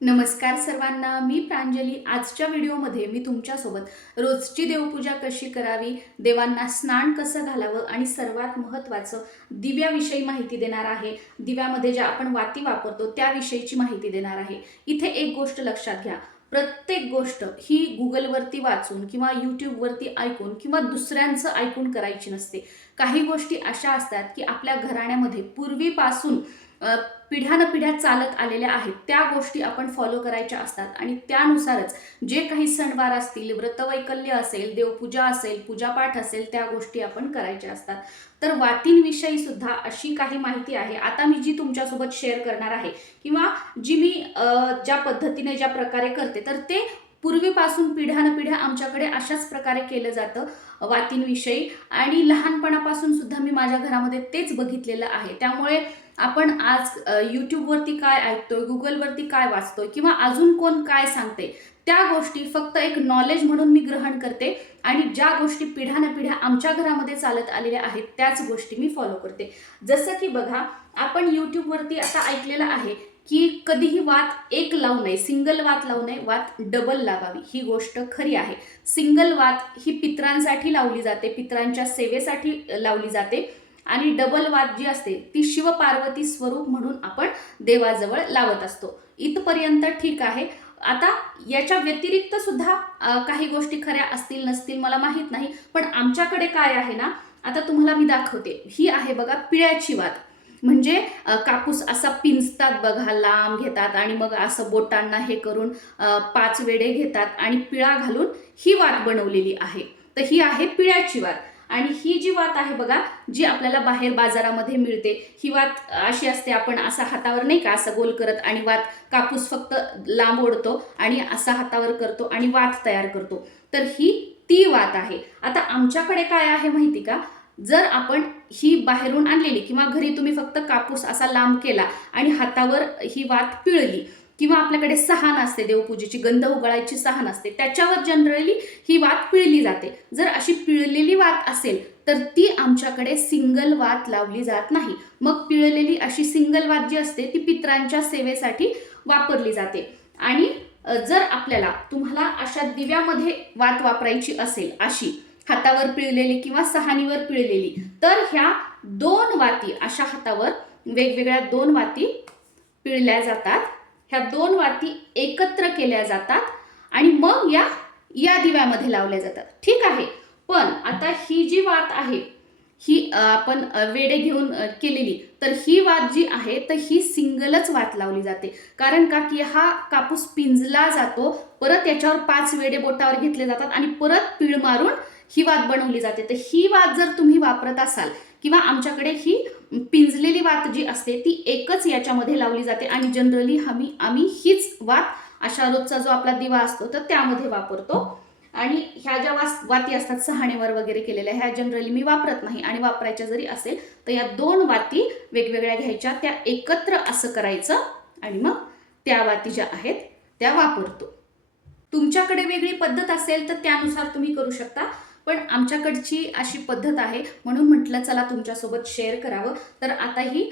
नमस्कार सर्वांना, मी प्रांजली. आजच्या व्हिडिओमध्ये मी तुमच्यासोबत रोजची देवपूजा कशी करावी, देवांना स्नान कसं घालावं आणि सर्वात महत्त्वाचं दिव्याविषयी माहिती देणार आहे. दिव्यामध्ये ज्या आपण वाती वापरतो त्याविषयीची माहिती देणार आहे. इथे एक गोष्ट लक्षात घ्या, प्रत्येक गोष्ट ही गुगलवरती वाचून किंवा यूट्यूबवरती ऐकून किंवा दुसऱ्यांचं ऐकून करायची नसते. काही गोष्टी अशा असतात की आपल्या घराण्यामध्ये पूर्वीपासून पिढ्यानपिढ्या चालत आलेल्या आहेत, त्या गोष्टी आपण फॉलो करायच्या असतात आणि त्यानुसारच जे काही सणवार असतील, व्रतवैकल्य असेल, देवपूजा असेल, पूजापाठ असेल, त्या गोष्टी आपण करायच्या असतात. तर वातींविषयी सुद्धा अशी काही माहिती आहे आता मी जी तुमच्यासोबत शेअर करणार आहे किंवा जी मी ज्या पद्धतीने ज्या प्रकारे करते, तर ते पूर्वीपासून पिढ्यानपिढ्या आमच्याकडे अशाच प्रकारे केलं जातं वातींविषयी. आणि लहानपणापासून सुद्धा मी माझ्या घरामध्ये तेच बघितलेलं आहे. त्यामुळे आपण आज यूट्यूबवरती काय ऐकतोय, गुगलवरती काय वाचतोय किंवा अजून कोण काय सांगते, त्या गोष्टी फक्त एक नॉलेज म्हणून मी ग्रहण करते आणि ज्या गोष्टी पिढ्यानपिढ्या आमच्या घरामध्ये चालत आलेल्या आहेत त्याच गोष्टी मी फॉलो करते. जसं की बघा, आपण यूट्यूबवरती आता ऐकलेलं आहे की कधीही वात एक लावू नये, सिंगल वात लावू नये, वात डबल लावावी. ही गोष्ट खरी आहे. सिंगल वात ही पितरांसाठी लावली जाते, पितरांच्या सेवेसाठी लावली जाते आणि डबल वात जी असते ती शिवपार्वती स्वरूप म्हणून आपण देवाजवळ लावत असतो. इथपर्यंत ठीक आहे. आता याच्या व्यतिरिक्त सुद्धा काही गोष्टी खऱ्या असतील नसतील मला माहीत नाही, पण आमच्याकडे काय आहे ना, आता तुम्हाला मी दाखवते. ही आहे बघा पिळ्याची वात. म्हणजे कापूस असा पिंजतात बघा, लांब घेतात आणि मग असं बोटांना हे करून 5 वेडे घेतात आणि पिळा घालून ही वात बनवलेली आहे. तर ही आहे पिळ्याची वात. आणि ही जी वात आहे बघा, जी आपल्याला बाहेर बाजारामध्ये मिळते, ही वात अशी असते, आपण असा हातावर नाही का असं गोल करत आणि वात कापूस फक्त लांब ओढतो आणि असा हातावर करतो आणि वात तयार करतो. तर ही ती वात आहे. आता आमच्याकडे काय आहे माहिती का, जर आपण ही बाहेरून आणलेली किंवा घरी तुम्ही फक्त कापूस असा लांब केला आणि हातावर ही वात पिळली किंवा आपल्याकडे सहान असते, देवपूजेची गंध उगळायची सहान असते, त्याच्यावर जनरली ही वात पिळली जाते. जर अशी पिळलेली वात असेल तर ती आमच्याकडे सिंगल वात लावली जात नाही. मग पिळलेली अशी सिंगल वात जी असते ती पितरांच्या सेवेसाठी वापरली जाते. आणि जर आपल्याला तुम्हाला अशा दिव्यामध्ये वात वापरायची असेल, अशी हातावर पिळलेली किंवा सहानीवर पिळलेली, तर ह्या 2 वाती अशा हातावर वेगवेगळ्या 2 वाती पिळल्या जातात. ह्या 2 वाती एकत्र केल्या जातात आणि मग या या दिव्यामध्ये लावल्या जातात. ठीक आहे. पण आता ही जी वात आहे, ही आपण वेडे घेऊन केलेली, तर ही वात जी आहे तर ही सिंगलच वात लावली जाते. कारण का की हा कापूस पिंजला जातो, परत याच्यावर 5 वेडे बोटावर घेतले जातात आणि परत पीळ मारून ही वात बनवली जाते. तर ही वात जर तुम्ही वापरत असाल किंवा आमच्याकडे ही पिंजलेली वात जी असते ती एकच याच्यामध्ये लावली जाते आणि जनरली आम्ही हीच वात अशा रोजचा जो आपला दिवा असतो तर त्यामध्ये वापरतो. आणि ह्या ज्या वाती असतात सहाणेवर वगैरे केलेल्या, ह्या जनरली मी वापरत नाही. आणि वापरायच्या जरी असेल तर या 2 वाती वेगवेगळ्या घ्यायच्या, त्या एकत्र असं करायचं आणि मग त्या वाती ज्या आहेत त्या वापरतो. तुमच्याकडे वेगळी पद्धत असेल तर त्यानुसार तुम्ही करू शकता, पण आमच्याकडची अशी पद्धत आहे म्हणून म्हटलं चला तुमच्यासोबत शेअर करावं. तर आता ही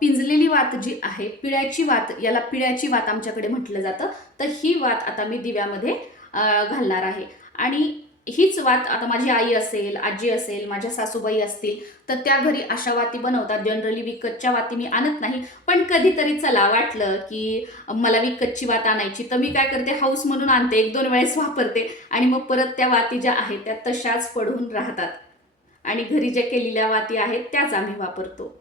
पिंजलेली वात जी आहे, पिळ्याची वात, याला पिळ्याची वात आमच्याकडे म्हटलं जातं, तर ही वात आता मी दिव्यामध्ये घालणार आहे. आणि हीच वात आता माझी आई असेल, आजी असेल, माझ्या सासूबाई असतील तर त्या घरी अशा वाती बनवतात. जनरली विकतच्या वाती मी आणत नाही, पण कधीतरी चला वाटलं की मला विकतची वात आणायची तर मी काय करते, हाऊस म्हणून आणते, 1-2 वेळेस वापरते आणि मग परत त्या वाती ज्या आहेत त्या तशाच पडून राहतात आणि घरी ज्या केलेल्या वाती आहेत त्याच आम्ही वापरतो.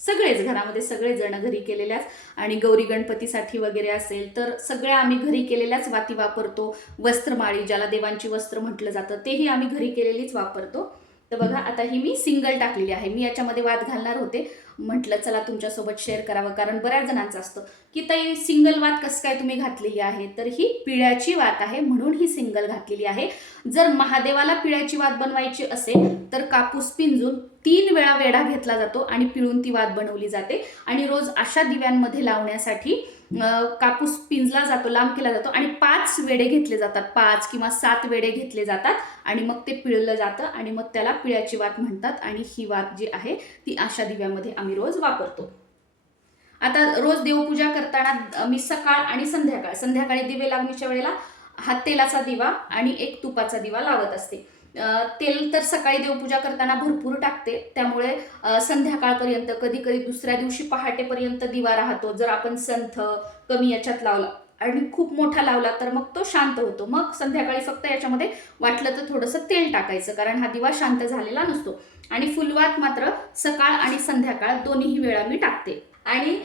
सगळेच घरामध्ये सगळेजण घरी केलेल्याच. आणि गौरी गणपतीसाठी वगैरे असेल तर सगळ्या आम्ही घरी केलेल्याच वाती वापरतो. वस्त्रमाळी, ज्याला देवांची वस्त्र म्हटलं जातं, तेही आम्ही घरी केलेलीच वापरतो. तर बघा, आता ही मी सिंगल टाकलेली आहे. मी याच्यामध्ये वात घालणार होते, म्हटलं चला तुमच्यासोबत शेअर करावं, कारण बऱ्याच जणांचं असतं की ताई सिंगल वात कसं काय तुम्ही घातलेली आहे, तर ही पिळ्याची वात आहे म्हणून ही सिंगल घातलेली आहे. जर महादेवाला पिळ्याची वात बनवायची असेल तर कापूस पिंजून 3 वेळा वेढा घेतला जातो आणि पिळून ती वात बनवली जाते. आणि रोज अशा दिव्यांमध्ये लावण्यासाठी कापूस पिंजला जातो, लांब केला जातो आणि 5 वेडे घेतले जातात, 5 किंवा 7 वेडे घेतले जातात आणि मग ते पिळलं जातं आणि मग त्याला पिळ्याची वात म्हणतात. आणि ही वात जी आहे ती अशा दिव्यामध्ये आम्ही रोज वापरतो. आता रोज देवपूजा करताना मी सकाळ आणि संध्याकाळी दिवे लागणीच्या वेळेला हा तेलाचा दिवा आणि एक तुपाचा दिवा लावत असते. तेल तर सकाळी देवपूजा करताना भरपूर टाकते, त्यामुळे संध्याकाळपर्यंत, कधी कधी दुसऱ्या दिवशी पहाटेपर्यंत दिवा राहतो. जर आपण संथ कमी याच्यात लावला आणि खूप मोठा लावला तर मग तो शांत होतो. मग संध्याकाळी फक्त याच्यामध्ये वाटलं तर थोडंसं तेल टाकायचं, कारण हा दिवा शांत झालेला नसतो. आणि फुलवात मात्र सकाळ आणि संध्याकाळ दोन्ही वेळा मी टाकते. आणि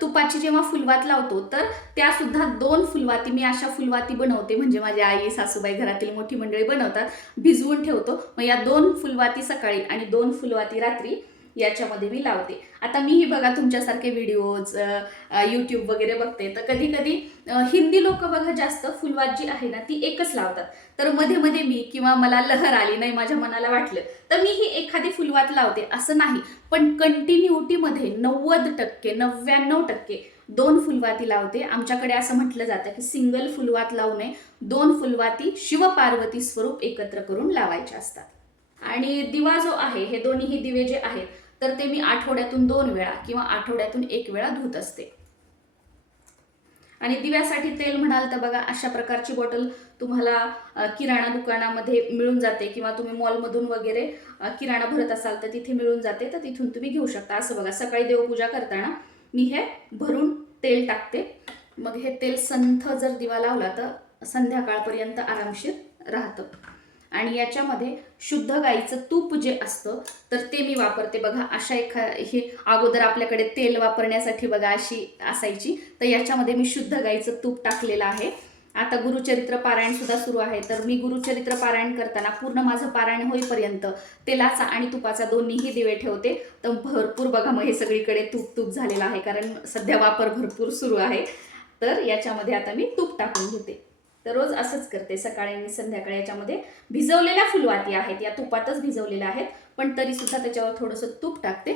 तुपाची जेव्हा फुलवात लावतो तर त्या सुद्धा 2 फुलवाती मी अशा फुलवाती बनवते, म्हणजे माझी आई, सासूबाई, घरातील मोठी मंडळी बनवतात, भिजवून ठेवतो. मग या 2 फुलवाती सकाळी आणि 2 फुलवाती रात्री याच्यामध्ये मी लावते. आता मीही बघा तुमच्यासारखे व्हिडिओज यूट्यूब वगैरे बघते, तर कधी कधी हिंदी लोक बघा जास्त फुलवात जी आहे ना ती एकच लावतात. तर मध्ये मध्ये मी, किंवा मला लहर आली नाही, माझ्या मनाला वाटलं तर मी ही एखादी फुलवात लावते, असं नाही. पण कंटिन्युटीमध्ये 90% 99% 2 फुलवाती लावते. आमच्याकडे असं म्हटलं जातं की सिंगल फुलवात लावू नये, 2 फुलवाती शिवपार्वती स्वरूप एकत्र करून लावायच्या असतात. आणि दिवा जो आहे, हे दोन्ही दिवे जे आहेत तर ते मी आठवड्यातून 2 वेळा किंवा आठवड्यातून 1 वेळा धुत असते. आणि दिव्यासाठी तेल म्हणाल तर बघा अशा प्रकारची बॉटल तुम्हाला किराणा दुकानामध्ये मिळून जाते, किंवा तुम्ही मॉलमधून वगैरे किराणा भरत असाल तर तिथे मिळून जाते, तर तिथून तुम्ही घेऊ शकता. असं बघा सकाळी देवपूजा करताना मी हे भरून तेल टाकते. मग हे तेल संथ जर दिवा लावला तर संध्याकाळपर्यंत आरामशीर राहतं. आणि याच्यामध्ये शुद्ध गाईचं तूप जे असतं तर ते मी वापरते. बघा अशा हे अगोदर आपल्याकडे तेल वापरण्यासाठी बघा अशी असायची, तर याच्यामध्ये मी शुद्ध गाईचं तूप टाकलेलं आहे. आता गुरुचरित्र पारायण सुद्धा सुरू आहे, तर मी गुरुचरित्र पारायण करताना पूर्ण माझं पारायण होईपर्यंत तेलाचा आणि तुपाचा दोन्हीही दिवे ठेवते. तर भरपूर बघा मग हे सगळीकडे तूप तूप झालेलं आहे, कारण सध्या वापर भरपूर सुरू आहे. तर याच्यामध्ये आता मी तूप टाकून घेते. तर रोज असंच करते, सकाळी आणि संध्याकाळी. याच्यामध्ये भिजवलेल्या फुलवाती आहेत, या तुपातच भिजवलेल्या आहेत, पण तरी सुद्धा त्याच्यावर थोडंसं तूप टाकते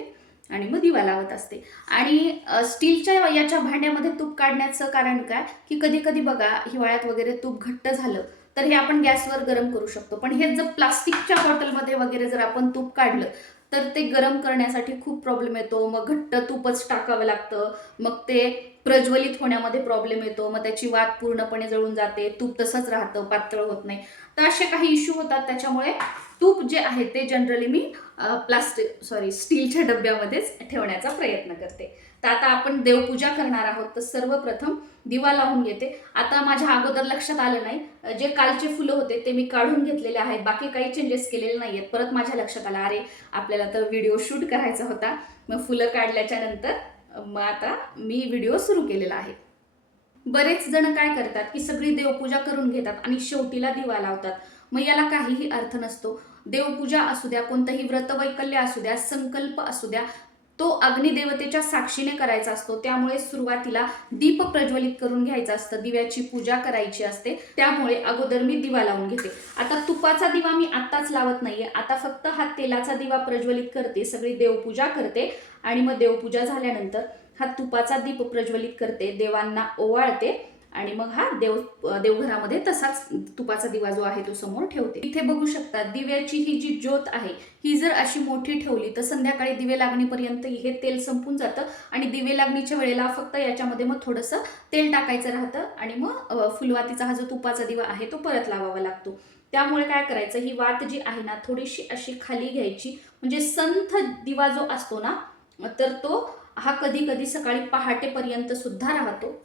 आणि मग दिवा लावत असते. आणि स्टीलच्या याच्या भांड्यामध्ये तूप काढण्याचं कारण काय, की कधी कधी बघा हिवाळ्यात वगैरे तूप घट्ट झालं तर हे आपण गॅसवर गरम करू शकतो, पण हे जर प्लास्टिकच्या बॉटलमध्ये वगैरे जर आपण तूप काढलं तर ते गरम करण्यासाठी खूप प्रॉब्लेम येतो. मग घट्ट तूपच टाकावं लागतं, मग ते प्रज्वलित होण्यामध्ये प्रॉब्लेम येतो, मग त्याची वात पूर्णपणे जळून जाते, तूप तसंच राहतं, पातळ होत नाही. तर असे काही इश्यू होतात. त्याच्यामुळे तूप जे आहे ते जनरली मी स्टीलच्या डब्यामध्येच ठेवण्याचा प्रयत्न करते. तर आता आपण देवपूजा करणार आहोत, तर सर्वप्रथम दिवा लावून घेते. आता माझ्या अगोदर लक्षात आलं नाही, जे कालचे फुलं होते ते मी काढून घेतलेले आहेत, बाकी काही चेंजेस केलेले नाही आहेत. परत माझ्या लक्षात आलं, अरे आपल्याला तर व्हिडिओ शूट करायचा होता. मग फुलं काढल्याच्या नंतर मग आता मी व्हिडिओ सुरू केलेला आहे. बरेच जण काय करतात की सगळी देवपूजा करून घेतात आणि शेवटीला दिवा लावतात. मग याला काहीही अर्थ नसतो. देवपूजा असू द्या, कोणतंही व्रतवैकल्य असू द्या, संकल्प असू द्या, तो अग्निदेवतेच्या साक्षीने करायचा असतो. त्यामुळे सुरुवातीला दीप प्रज्वलित करून घ्यायचं असतं, दिव्याची पूजा करायची असते. त्यामुळे अगोदर मी दिवा लावून घेते. आता तुपाचा दिवा मी आत्ताच लावत नाहीये, आता फक्त हा तेलाचा दिवा प्रज्वलित करते, सगळी देवपूजा करते आणि मग देवपूजा झाल्यानंतर हा तुपाचा दीप प्रज्वलित करते, देवांना ओवाळते आणि मग हा देवघरामध्ये तसाच तुपाचा दिवा जो आहे तो समोर ठेवते. इथे बघू शकता दिव्याची ही जी ज्योत आहे ही जर अशी मोठी ठेवली तर संध्याकाळी दिवे लागणीपर्यंत हे तेल संपून जातं आणि दिवे लागणीच्या वेळेला फक्त याच्यामध्ये मग थोडंसं तेल टाकायचं राहतं आणि मग फुलवातीचा हा जो तुपाचा दिवा आहे तो परत लावावा लागतो. त्यामुळे काय करायचं, ही वात जी आहे ना थोडीशी अशी खाली घ्यायची, म्हणजे संथ दिवा जो असतो ना तर तो हा कधी कधी सकाळी पहाटेपर्यंत सुद्धा राहतो.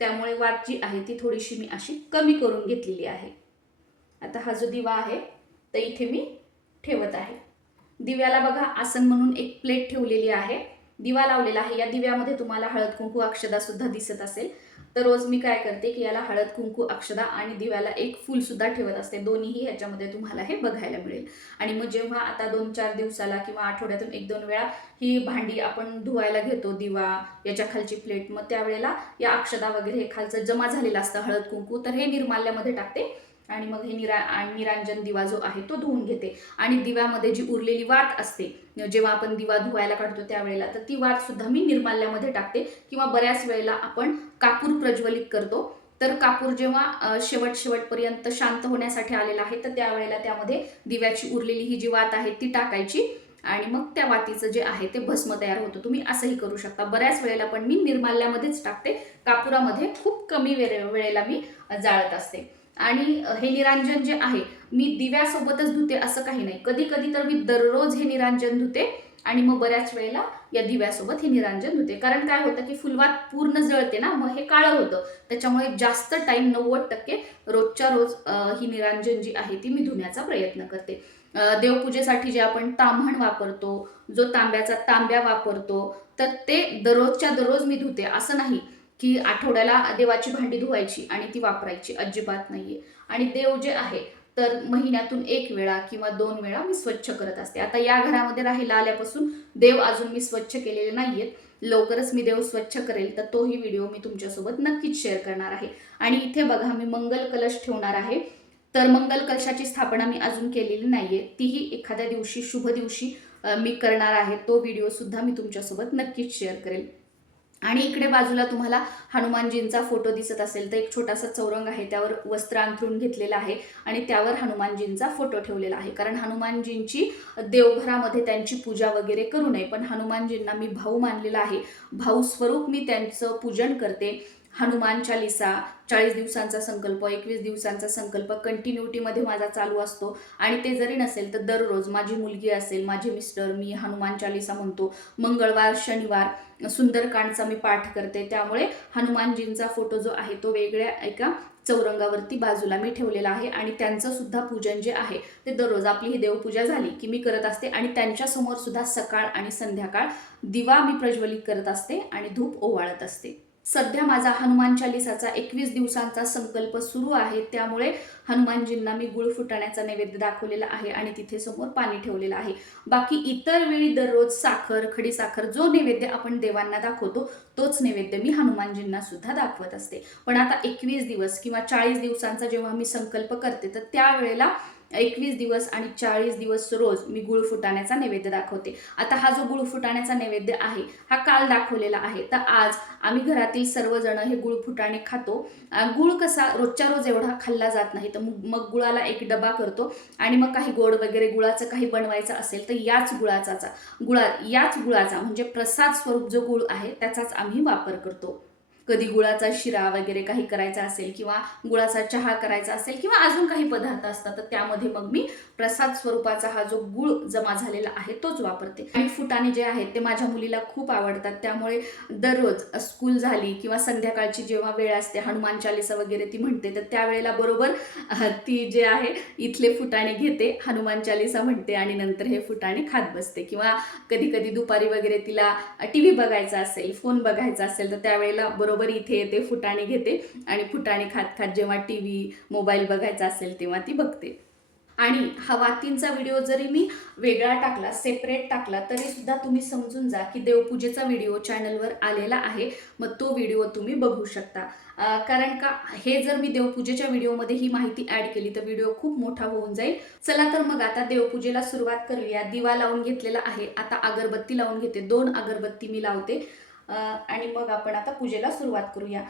त्यामुळे वात जी आहे ती थोडीशी मी अशी कमी करून घेतलेली आहे. आता हा जो दिवा आहे तर इथे मी ठेवत आहे. दिव्याला बघा आसन म्हणून एक प्लेट ठेवलेली आहे, दिवा लावलेला आहे. या दिव्यामध्ये तुम्हाला हळद कुंकू अक्षदा सुद्धा दिसत असेल. तर रोज मी काय करते की याला हळद कुंकू अक्षदा आणि दिव्याला एक फूल सुद्धा ठेवत असते. दोन्हीही ह्याच्यामध्ये तुम्हाला हे बघायला मिळेल. आणि मग जेव्हा आता 2-4 दिवसाला किंवा आठवड्यातून 1-2 वेळा ही भांडी आपण धुवायला घेतो, दिवा याच्या खालची प्लेट, मग त्यावेळेला या अक्षदा वगैरे हे खालचं जमा झालेलं असतं हळद कुंकू, तर हे निर्माल्यामध्ये टाकते आणि मग हे निरांजन दिवा जो आहे तो धुवून घेते. आणि दिव्यामध्ये जी उरलेली वात असते जेव्हा आपण दिवा धुवायला काढतो त्यावेळेला, तर ती वात सुद्धा मी निर्माल्यामध्ये टाकते. किंवा बऱ्याच वेळेला आपण कापूर प्रज्वलित करतो, तर कापूर जेव्हा शेवटपर्यंत शांत होण्यासाठी आलेला आहे तर त्यावेळेला त्यामध्ये दिव्याची उरलेली ही जी वात आहे ती टाकायची आणि मग त्या वातीचं जे आहे ते भस्म तयार होतं. तुम्ही असंही करू शकता. बऱ्याच वेळेला पण मी निर्माल्यामध्येच टाकते, कापुरामध्ये खूप कमी वेळेला मी जाळत असते. आणि हे निरांजन जे आहे मी दिव्यासोबतच धुते असं काही नाही. कधी कधी तर मी दररोज हे निरांजन धुते आणि मग बऱ्याच वेळेला या दिव्यासोबत हे निरांजन धुते. कारण काय होतं की फुलवात पूर्ण जळते ना, मग हे काळं होतं. त्याच्यामुळे जास्त टाइम 90% रोजच्या रोज ही निरांजन जी आहे ती मी धुण्याचा प्रयत्न करते. देवपूजेसाठी जे आपण ताम्हण वापरतो, जो तांब्या वापरतो, तर ते दररोजच्या दररोज मी धुते. असं नाही की आठवड्याला देवाची भांडी धुवायची आणि ती वापरायची, अजिबात नाहीये. आणि देव जे आहे तर महिन्यातून 1 वेळा किंवा 2 वेळा मी स्वच्छ करत असते. आता या घरामध्ये राहायला आल्यापासून देव अजून मी स्वच्छ केलेले नाहीयेत. लवकरच मी देव स्वच्छ करेल, तर तोही व्हिडिओ मी तुमच्यासोबत नक्कीच शेअर करणार आहे. आणि इथे बघा मी मंगल कलश ठेवणार आहे. तर मंगल कलशाची स्थापना मी अजून केलेली नाहीये. तीही एखाद्या दिवशी, शुभ दिवशी मी करणार आहे. तो व्हिडिओ सुद्धा मी तुमच्यासोबत नक्कीच शेअर करेल. आणि इकडे बाजूला तुम्हाला हनुमानजींचा फोटो दिसत असेल तर एक छोटासा चौरंग आहे, त्यावर वस्त्र अंथरून घेतलेलं आहे आणि त्यावर हनुमानजींचा फोटो ठेवलेला आहे. कारण हनुमानजींची देवघरामध्ये त्यांची पूजा वगैरे करू नये, पण हनुमानजींना मी भाऊ मानलेला आहे. भाऊ स्वरूप मी त्यांचं पूजन करते. हनुमान चालीसा, 40 दिवसांचा संकल्प, 21 दिवसांचा संकल्प कंटिन्युटीमध्ये माझा चालू असतो. आणि ते जरी नसेल तर दररोज माझी मुलगी असेल, माझे मिस्टर, मी हनुमान चालीसा म्हणतो. मंगळवार, शनिवार सुंदरकांडचा मी पाठ करते. त्यामुळे हनुमानजींचा फोटो जो आहे तो वेगळ्या एका चौरंगावरती बाजूला मी ठेवलेला आहे. आणि त्यांचं सुद्धा पूजन जे आहे ते दररोज, आपली ही देवपूजा झाली की मी करत असते. आणि त्यांच्यासमोर सुद्धा सकाळ आणि संध्याकाळ दिवा मी प्रज्वलित करत असते आणि धूप ओवाळत असते. सध्या माझा हनुमान चालीसाचा 21 दिवसांचा संकल्प सुरू आहे. त्यामुळे हनुमानजींना मी गुळ फुटाण्याचा नैवेद्य दाखवलेला आहे आणि तिथे समोर पाणी ठेवलेलं आहे. बाकी इतर वेळी दररोज साखर, खडी साखर, जो नैवेद्य आपण देवांना दाखवतो तोच नैवेद्य मी हनुमानजींना सुद्धा दाखवत असते. पण आता 21 दिवस किंवा 40 दिवसांचा जेव्हा मी संकल्प करते तर त्यावेळेला 21 दिवस आणि 40 दिवस रोज मी गुळ फुटाण्याचा नैवेद्य दाखवते. आता हा जो गुळ फुटाण्याचा नैवेद्य आहे हा काल दाखवलेला आहे, तर आज आम्ही घरातील सर्वजण हे गुळ फुटाणे खातो. गुळ कसा रोजच्या रोज एवढा खाल्ला जात नाही, तर मग गुळाला एक डबा करतो. आणि मग काही गोड वगैरे गुळाचं काही बनवायचं असेल तर याच गुळाचा म्हणजे प्रसाद स्वरूप जो गुळ आहे त्याचाच आम्ही वापर करतो. कधी गुळाचा शिरा वगैरे काही करायचा असेल किंवा गुळाचा चहा करायचा असेल किंवा अजून काही पदार्थ असतात तर त्यामध्ये मग मी प्रसाद स्वरूपाचा हा जो गुळ जमा झालेला आहे तोच वापरते. आणि फुटाणे जे आहेत ते माझ्या मुलीला खूप आवडतात. त्यामुळे दररोज स्कूल झाली किंवा संध्याकाळची जेव्हा वेळ असते, हनुमान चालीसा वगैरे ती म्हणते, तर त्यावेळेला बरोबर ती जे आहे इथले फुटाणे घेते, हनुमान चालीसा म्हणते आणि नंतर हे फुटाणे खात बसते. किंवा कधी कधी दुपारी वगैरे तिला टीव्ही बघायचा असेल, फोन बघायचा असेल, तर त्यावेळेला बरोबर इथे येते, फुटाणे घेते आणि फुटाणे खात खात जेव्हा टीव्ही, मोबाईल बघायचा असेल तेव्हा ती बघते. आणि हा वातींचा व्हिडिओ जरी मी वेगळा टाकला, सेपरेट टाकला, तरी सुद्धा तुम्ही समजून जा की देवपूजेचा व्हिडिओ चॅनलवर आलेला आहे. मग तो व्हिडिओ तुम्ही बघू शकता. कारण का हे जर मी देवपूजेच्या व्हिडिओमध्ये ही माहिती ॲड केली तर व्हिडिओ खूप मोठा होऊन जाईल. चला तर मग आता देवपूजेला सुरुवात करूया. दिवा लावून घेतलेला आहे. आता अगरबत्ती लावून घेते. 2 अगरबत्ती मी लावते आणि मग आपण आता पूजेला सुरुवात करूया.